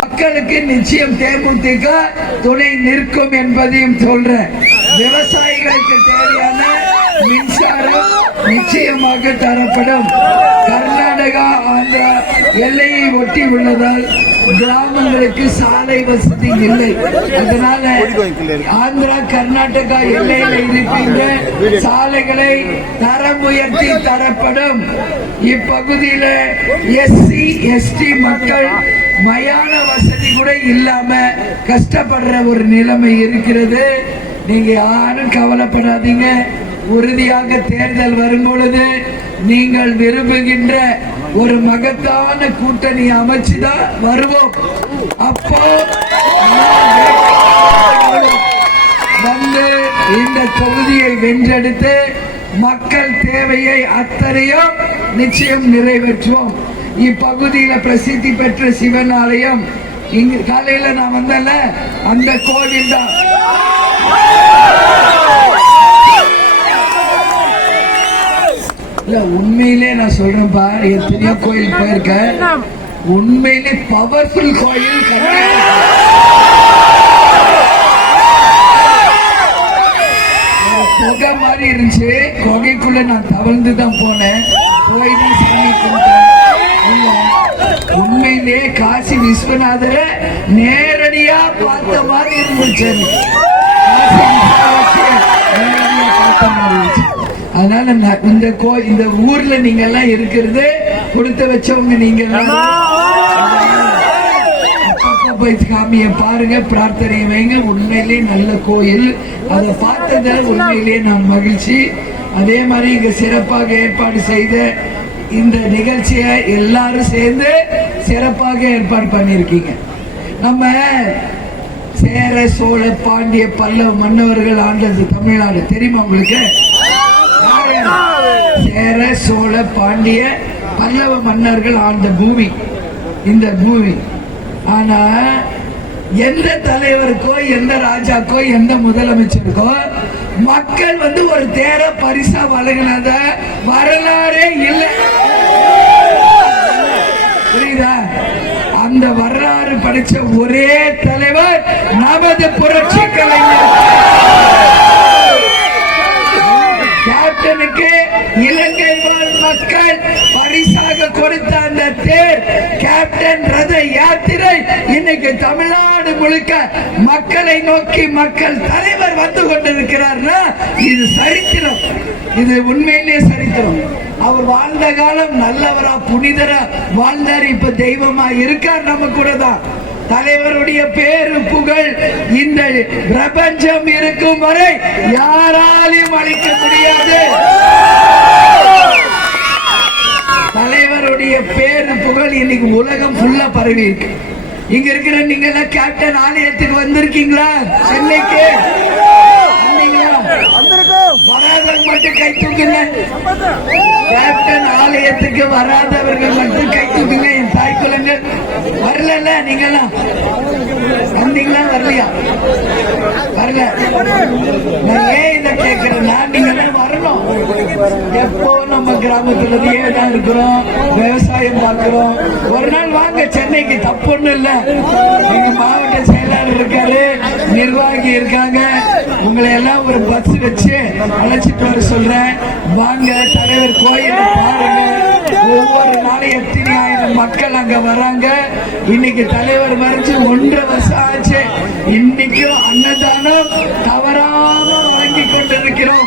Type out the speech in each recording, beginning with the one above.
மக்களுக்கு நிச்சயம் தேமுதிக துணை நிற்கும் என்பதையும் சொல்றேன். விவசாயிகளுக்கு தேவையான மின்சாரம் நிச்சயமாக தரப்படும். கர்நாடகா ஆந்திரா எல்லையை ஒட்டி உள்ளதால் கிராமங்களுக்கு சாலை வசதி இல்லை. அதனால ஆந்திரா கர்நாடகா எல்லையில் இருக்கின்ற சாலைகளை தரம் உயர்த்தி தரப்படும். இப்பகுதியில எஸ்சி எஸ்டி மக்கள் மயான வசதி கூட இல்லாம கஷ்டப்படுற ஒரு நிலைமை இருக்கிறது. நீங்க யாரும் கவலைப்படாதீங்க. உறுதியாக தேர்தல் வரும் பொழுது நீங்கள் விரும்புகின்ற ஒரு மகத்தான கூட்டணி அமைச்சுதான் வருவோம். அப்போ வந்து இந்த தொகுதியை வென்றெடுத்து மக்கள் தேவையை அத்தனையும் நிச்சயம் நிறைவேற்றுவோம். இப்பகுதியில பிரசித்தி பெற்ற சிவன் ஆலயம் இங்கு காலையில நான் வந்தேன்ல அந்த கோவில் தான் இல்ல உண்மையிலே நான் சொல்றேன்ப்பா எத்தனையோ கோயில் போயிருக்கேன். உண்மையிலே பவர்ஃபுல் கோயில். குகை மாதிரி இருந்துச்சு. குகைக்குள்ள நான் தவழ்ந்து தான் போனேன். போய் தான் சாமி உண்மையிலே காசி விஸ்வநாதரை நேரடியா பார்த்த மாதிரி இருந்துச்சு. பார்த்த மாதிரி இருந்துச்சு. அதனால இந்த கோ இந்த ஊர்ல நீங்க எல்லாம் இருக்கிறது கொடுத்து வச்சவங்க நீங்க போய் சாமியை பாருங்க பிரார்த்தனை வைங்க. உண்மையிலே நல்ல கோயில். அதை பார்த்ததுல உண்மையிலே நான் மகிழ்ச்சி. அதே மாதிரி இங்க சிறப்பாக ஏற்பாடு செய்த இந்த நிகழ்ச்சியை எல்லாரும் சேர்ந்து சிறப்பாக ஏற்பாடு பண்ணியிருக்கீங்க. நம்ம சேர சோழ பாண்டிய பல்லவ மன்னவர்கள் ஆண்டது தமிழ்நாடு. தெரியுமா உங்களுக்கு? சேர சோழ பாண்டிய பல்லவ மன்னர்கள் ஆண்ட பூமி. இந்த பூமி. ஆனா எந்த தலைவருக்கோ எந்த ராஜாக்கோ எந்த முதலமைச்சருக்கோ மக்கள் வந்து ஒரு தேர பரிசா வழங்கினத வரலாறே இல்லை. புரியுதா? அந்த வரலாறு படிச்ச ஒரே தலைவர் நமது புரட்சி கலைஞர். இன்னைக்கு தமிழ்நாடு முழுக்க மக்களை நோக்கி மக்கள் தலைவர் வந்து கொண்டிருக்கிறார்னா இது சரித்திரம். இது உண்மையிலே சரித்திரம். அவர் வாழ்ந்த காலம் நல்லவரா புனிதரா வாழ்ந்தார் இப்ப தெய்வமா இருக்கார் நம்ம கூட தான். தலைவருடைய பேரு புகழ் இந்த பிரபஞ்சம் இருக்கும் வரை யாராலையும் அழிக்க முடியாது. தலைவருடைய பேரு புகழ் இன்னைக்கு உலகம் ஃபுல்லா பரவி இருக்கு. இங்க இருக்கிற நீங்க எல்லாம் கேப்டன் ஆலயத்துக்கு வந்திருக்கீங்களா? சென்னைக்கு? வராதவங்க மட்டும் கை தூக்குங்க. கேப்டன் ஆலயத்துக்கு வராதவர்கள் மட்டும் கை தூக்குங்க என் தாய் குலங்கள் வரல நீங்கெல்லாம். வந்தீங்களா வரலையா? வரல. நான் ஏன் இதை கேட்கிறேன்னா நீங்க வரணும். எப்போ நம்ம கிராமத்துல தான் இருக்கிறோம் விவசாயம் பார்க்கிறோம். ஒரு நாள் வாங்க சென்னைக்கு தப்பு ஒண்ணும் இல்ல. நீங்க மாவட்ட செயலாளர் இருக்காரு நிர்வாகி இருக்காங்க. உங்களை எல்லாம் ஒரு பஸ் வச்சு அழைச்சிட்டு வர சொல்றேன். வாங்க தலைவர் கோயில் பாருங்க. ஒவ்வொரு நாளும் எத்தனை ஆயிரம் மக்கள் அங்க வராங்க? இன்னைக்கு தலைவர் மறைச்சு ஒன்றரை வருஷம் ஆச்சு. இன்னைக்கும் அன்னதானம் தவறாம வழங்கி கொண்டிருக்கிறோம்.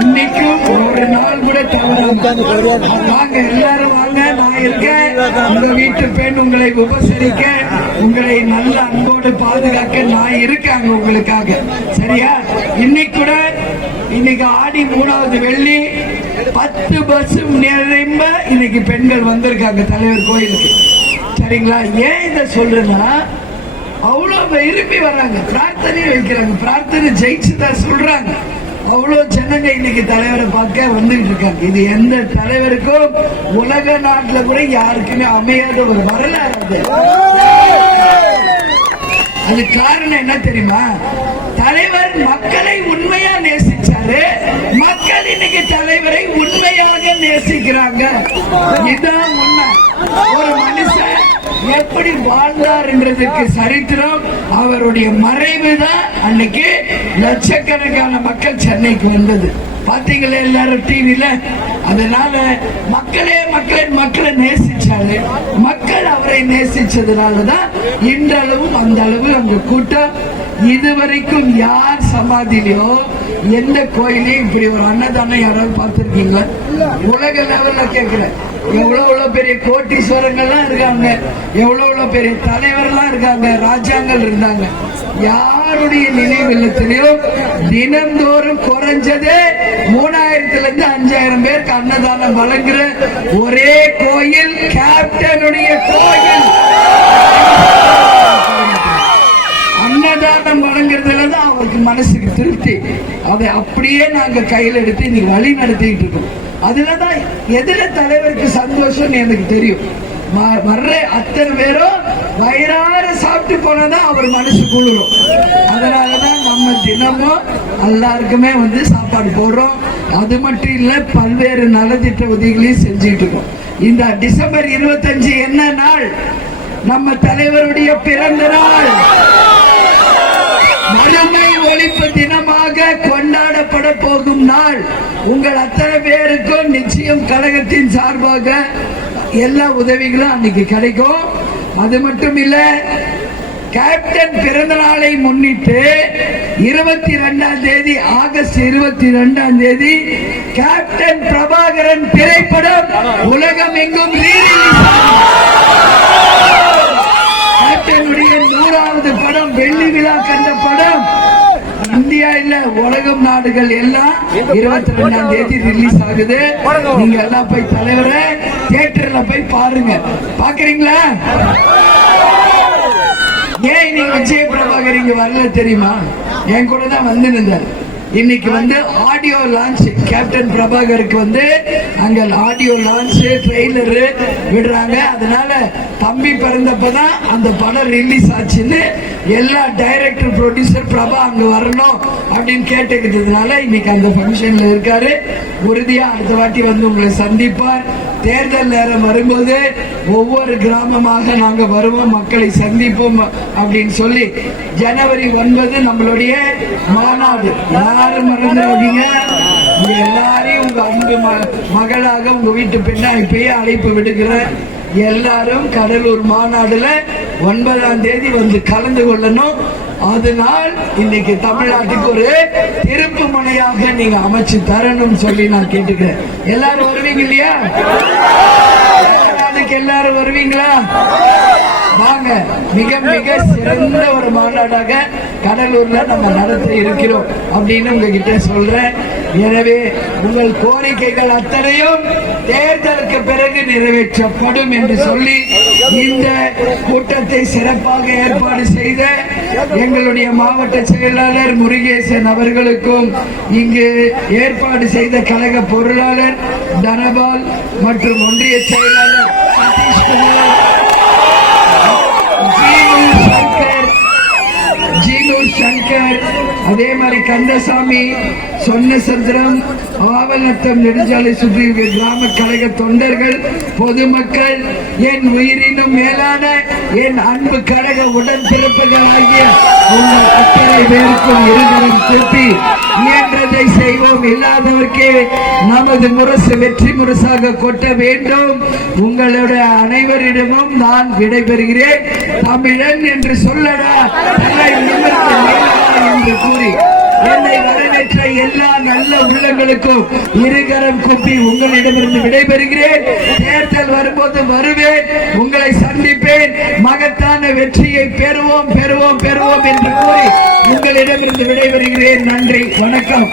இன்னைக்கும் ஒரு நாள் கூட தவறாம. வாங்க எல்லாரும் வாங்க. நான் இருக்கேன். உங்க வீட்டு பெண் உங்களை உபசரிக்க உங்களை நல்ல அன்போடு பாதுகாக்க நான் இருக்கேன் உங்களுக்காக. சரியா? இன்னைக்கு கூட இன்னைக்கு ஆடி மூணாவது வெள்ளி பத்து பஸ் நிறைம்ப இன்னைக்கு பெண்கள் வந்திருக்காங்க தலைவர் கோயிலுக்கு. சரிங்களா? ஏன் இதை சொல்றேன்னா அவ்வளோ விரும்பி வர்றாங்க. பிரார்த்தனை வைக்கிறாங்க. பிரார்த்தனை ஜெயிச்சுதான் சொல்றாங்க. அவ்வளோ ஜனங்க இன்னைக்கு தலைவரை பார்க்க வந்துகிட்டு இருக்காங்க. இது எந்த தலைவருக்கும் உலக நாட்டில் கூட யாருக்குமே அமையாத ஒரு வரலாறு அது. அது காரணம் என்ன தெரியுமா? தலைவர் மக்களை உண்மையா நேச நேசிக்கிறாங்க இதுதான் உண்மை. ஒரு மனுஷன் எப்படி வாழ்ந்தார் என்றதுக்கு சரித்திரம் அவருடைய மறைவு தான் அன்னைக்கு லட்சக்கணக்கான மக்கள் சென்னைக்கு வந்தது. பாத்தீங்களா எல்லாரும் டிவில அதனால மக்களே மக்களை மக்களை நேசிச்சாரு மக்கள் அவரை நேசிச்சதுனாலதான் இன்றளவும் அந்த அளவு அங்க கூட்டம் இதுவரைக்கும் யார் சமாதியிலையோ எந்த கோயிலையும் இப்படி ஒரு அன்னதானம் யாராவது பார்த்துருக்கீங்களா? உலக லெவல்ல கேட்கிறேன். எவ்வளவு எவ்வளவு பெரிய கோட்டீஸ்வரங்கள்லாம் இருக்காங்க. எவ்வளவு எவ்வளவு பெரிய தலைவர்லாம் இருக்காங்க. ராஜாங்கள் இருந்தாங்க. யாருடைய நினைவில்லத்திலையும் தினந்தோறும் குறைஞ்சது மூணாயிரத்துல இருந்து அஞ்சாயிரம் பேருக்கு அன்னதானம் வழங்குற ஒரே கோயில் கேப்டனுடைய கோயில். அன்னதானம் வழங்குறதுல தான் அவருக்கு மனசுக்கு திருப்தி. அதை அப்படியே நாங்கள் கையில் எடுத்து இன்னைக்கு வழி நடத்திக்கிட்டு இருக்கோம். அதனால தான் எதில் தலைவருக்கு சந்தோஷம் எனக்கு தெரியும். வ- வர்ற அத்தனை பேரும் வயிறார சாப்பிட்டு போனதான் அவர் மனசு குளிரும். அதனாலதான் நம்ம தினமும் எல்லாருக்குமே வந்து சாப்பாடு போடுறோம். அது மட்டும் இல்ல பல்வேறு நலத்திட்ட உதவிகளையும் செஞ்சுட்டு இருக்கோம். இந்த டிசம்பர் இருபத்தஞ்சு என்ன நாள்? நம்ம தலைவருடைய பிறந்த நாள். மனமை ஒழிப்பு தினமாக கொண்டாடப்பட போகும் நாள். உங்கள் அத்தனை பேருக்கும் நிச்சயம் கழகத்தின் சார்பாக எல்லா உதவிகளும் அன்னைக்கு கிடைக்கும். அது மட்டும் இல்ல கேப்டன் பிறந்த நாளை முன்னிட்டு இருபத்தி ரெண்டாம் தேதி ஆகஸ்ட் இருபத்தி ரெண்டாம் தேதி கேப்டன் பிரபாகரன் திரைப்படம் உலகம் எங்கும் கேப்டனுடைய நூறாவது படம் வெள்ளி விழா கண்ட படம் இந்தியா இல்ல உலகம் நாடுகள் எல்லாம் இருபத்தி ரெண்டாம் தேதி ரிலீஸ் ஆகுது. நீங்க எல்லாம் போய் தலைவரை தியேட்டர்ல போய் பாருங்க. பாக்குறீங்களா ஏன் இன்னைக்கு விஜய் பிரபாகர் இங்க வரல தெரியுமா? என் கூட தான் வந்து நின்றார். இன்னைக்கு வந்து ஆடியோ லான்ச் கேப்டன் பிரபாகருக்கு வந்து அங்க ஆடியோ லான்ச் ட்ரெய்லர் விடுறாங்க. அதனால தம்பி பிறந்தப்பதான் அந்த படம் ரிலீஸ் ஆச்சுன்னு எல்லா டைரக்டர் ப்ரொடியூசர் பிரபா அங்க வரணும் அப்படின்னு கேட்டுக்கிட்டதுனால இன்னைக்கு அந்த ஃபங்க்ஷன்ல இருக்காரு. உறுதியா அடுத்த வாட்டி வந்து உங்களை சந்திப்பார். தேர்தல் நேரம் வரும்போது ஒவ்வொரு கிராமமாக நாங்கள் வருவோம் மக்களை சந்திப்போம் அப்படின்னு சொல்லி ஜனவரி ஒன்பது நம்மளுடைய மாநாடு. யாரும் மறந்துடாதீங்க. எல்லாரையும் உங்க அன்பு ம- மகளாக உங்க வீட்டு பெண்ணா இப்பயே அழைப்பு விடுகிறேன் எல்லாரும் கடலூர் மாநாடுல ஒன்பதாம் தேதி வந்து கலந்து கொள்ளணும். அதனால் இன்னைக்கு தமிழ்நாட்டுக்கு ஒரு திருப்பு முனையாக நீங்க அமைச்சு தரணும்னு சொல்லி நான் கேட்டுக்கிறேன். எல்லாரும் வருவீங்க இல்லையா? அதுக்கு எல்லாரும் வருவீங்களா? வாங்க மிக மிக சிறந்த ஒரு மாநாடாக கடலூர்ல நம்ம நடத்த இருக்கிறோம் அப்படின்னு உங்ககிட்ட சொல்றேன். எனவே உங்கள் கோரிக்கைகள் அத்தனையும் தேர்தலுக்கு பிறகு நிறைவேற்றப்படும் என்று சொல்லி இந்த கூட்டத்தை சிறப்பாக ஏற்பாடு செய்த எங்களுடைய மாவட்ட செயலாளர் முருகேசன் அவர்களுக்கும் இங்கு ஏற்பாடு செய்த கழக பொருளாளர் தனபால் மற்றும் ஒன்றிய செயலாளர் சதீஷ்குமார் ஜீனு சங்கர் சங்கர் அதே மாதிரி கந்தசாமி சொன்னசந்திரம் ஆவலத்தம் நெடுஞ்சாலை சுற்றி கிராம கழக தொண்டர்கள் பொதுமக்கள் என் உயிரினும் மேலான என் அன்பு கழக உடன்பிறப்புகள் ஆகிய உங்கள் அத்தனை பேருக்கும் இருவரும் திருப்பி இயன்றதை செய்வோம். இல்லாதவர்க்கே நமது முரசு வெற்றி முரசாக கொட்ட வேண்டும். உங்களுடைய அனைவரிடமும் நான் விடைபெறுகிறேன். தமிழன் என்று சொல்லடா உள்ளங்களுக்கும் இருகரம் குப்பி உங்களிடமிருந்து விடைபெறுகிறேன். தேர்தல் வரும்போது வருவேன். உங்களை சந்திப்பேன். மகத்தான வெற்றியை பெறுவோம் பெறுவோம் பெறுவோம் என்று கூறி உங்களிடமிருந்து விடைபெறுகிறேன். நன்றி வணக்கம்.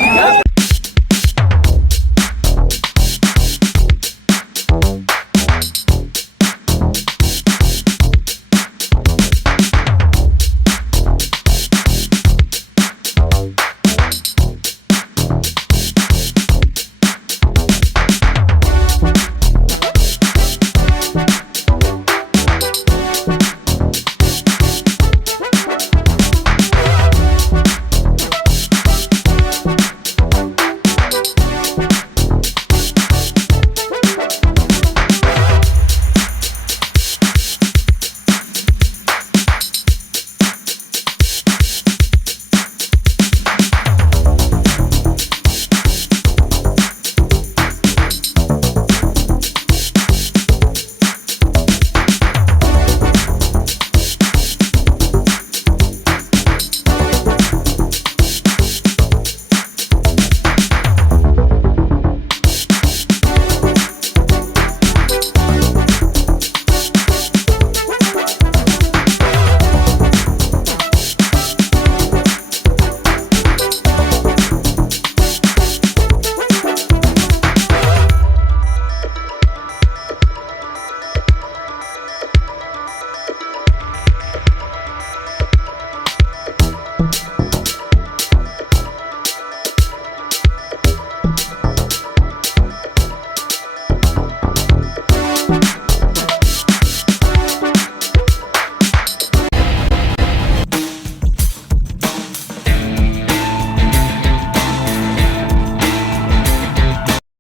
Bye.